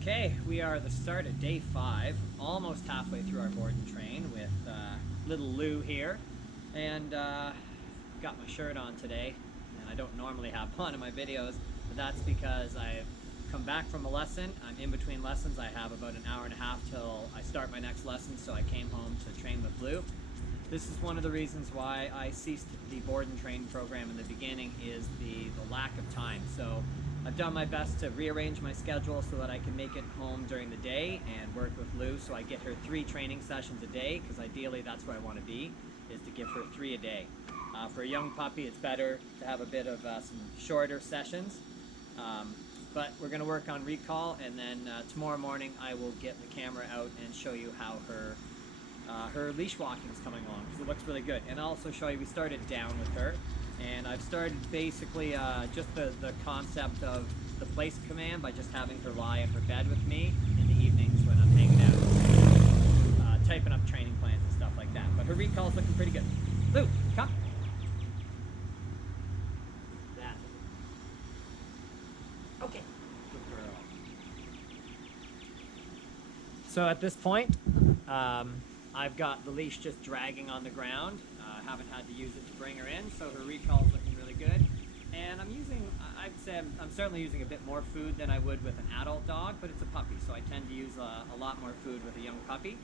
Okay, we are at the start of day 5, almost halfway through our board and train with little Lou here, and got my shirt on today, and I don't normally have on in my videos, but that's because I've come back from a lesson. I'm in between lessons. I have about an hour and a half till I start my next lesson, so I came home to train with Lou. This is one of the reasons why I ceased the board and train program in the beginning, is the lack of time. So I've done my best to rearrange my schedule so that I can make it home during the day and work with Lou, so I get her 3 training sessions a day, because ideally that's where I want to be, is to give her 3 a day. For a young puppy, it's better to have a bit of some shorter sessions, but we're going to work on recall, and then tomorrow morning I will get the camera out and show you how her leash walking is coming along, because it looks really good. And I'll also show you, we started down with her, and I've started basically just the concept of the place command by just having her lie in her bed with me in the evenings when I'm hanging out, typing up training plans and stuff like that. But her recall's looking pretty good. Lou, come. That. Okay. Good girl. So at this point, I've got the leash just dragging on the ground. Haven't had to use it to bring her in, so her recall is looking really good. And I'm using, I'd say I'm certainly using a bit more food than I would with an adult dog, but it's a puppy, so I tend to use a lot more food with a young puppy.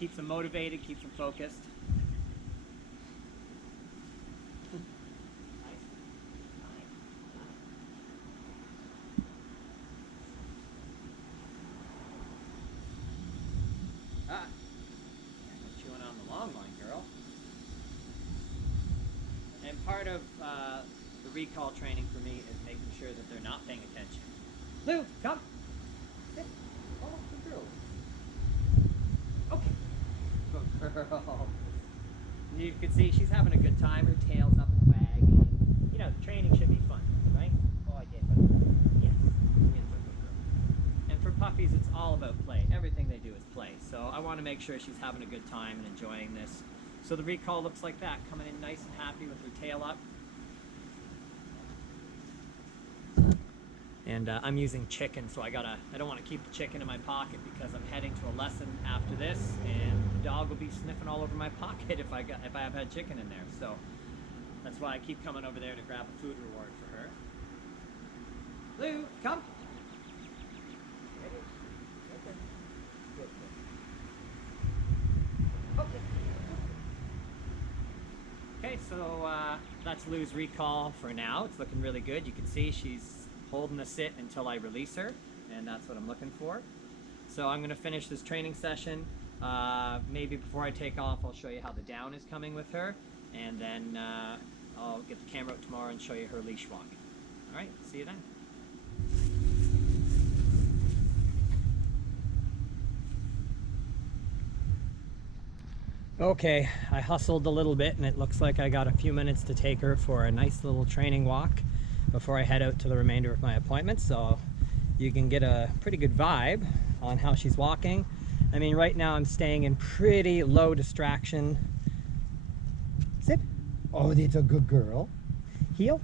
Keeps them motivated, keeps them focused. Chewing on the long line, girl. And part of the recall training for me is making sure that they're not paying attention. Lou, come. Sit. Oh, good girl. Okay. Good girl. You can see she's having a good time. Her tail's up and wagging. You know, the training should be fun, right? Oh, I did. Yes. And for puppies, it's all about play. Everything they do is play. So I want to make sure she's having a good time and enjoying this. So the recall looks like that, coming in nice and happy with her tail up. And I'm using chicken, so I don't want to keep the chicken in my pocket, because I'm heading to a lesson after this, and the dog will be sniffing all over my pocket if I have had chicken in there. So that's why I keep coming over there to grab a food reward for her. Lou, come. Okay, so that's Lou's recall for now. It's looking really good. You can see she's holding the sit until I release her, and that's what I'm looking for. So I'm going to finish this training session. Maybe before I take off, I'll show you how the down is coming with her, and then I'll get the camera out tomorrow and show you her leash walking. All right, see you then. Okay, I hustled a little bit, and it looks like I got a few minutes to take her for a nice little training walk before I head out to the remainder of my appointments, so you can get a pretty good vibe on how she's walking. I mean, right now I'm staying in pretty low distraction. Sit. Oh, that's a good girl. Heel.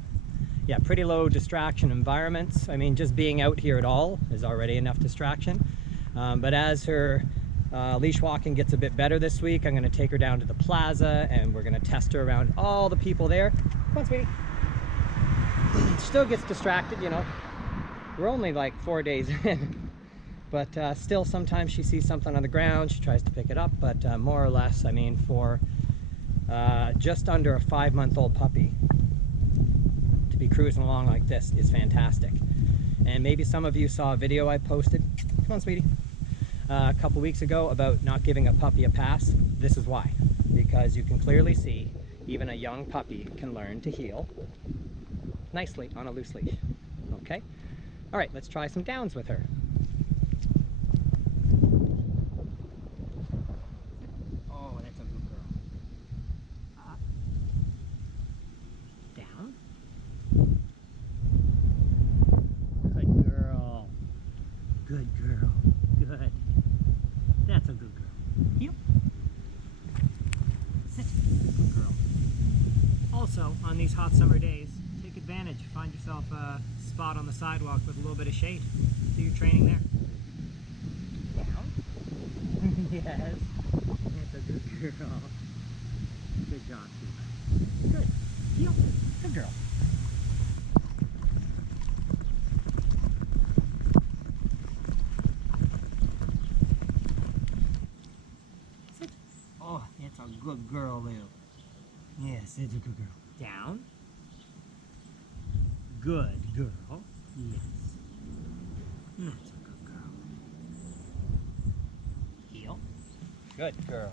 Yeah, pretty low distraction environments. I mean, just being out here at all is already enough distraction. But as her leash walking gets a bit better this week, I'm going to take her down to the plaza, and we're going to test her around all the people there. Come on, sweetie. Still gets distracted, you know. We're only like 4 days in, but still sometimes she sees something on the ground, she tries to pick it up, but more or less, I mean, for just under a 5-month-old puppy to be cruising along like this is fantastic. And maybe some of you saw a video I posted, come on sweetie, a couple weeks ago about not giving a puppy a pass. This is why, because you can clearly see even a young puppy can learn to heel nicely on a loose leash. Okay, all right, let's try some downs with her. Oh, that's a good girl. Up. Down. Good girl. Good girl. Good. That's a good girl. Heel. Sit. Good girl. Also, on these hot summer days, take advantage. Find yourself a spot on the sidewalk with a little bit of shade. Do your training there. Down. Yes. That's a good girl. Good job, Steve. Good. Heel. Good girl. Sit. Oh, that's a good girl, Lou. Yes, it's a good girl. Down. Good girl. Yes. That's a good girl. Heel. Good girl.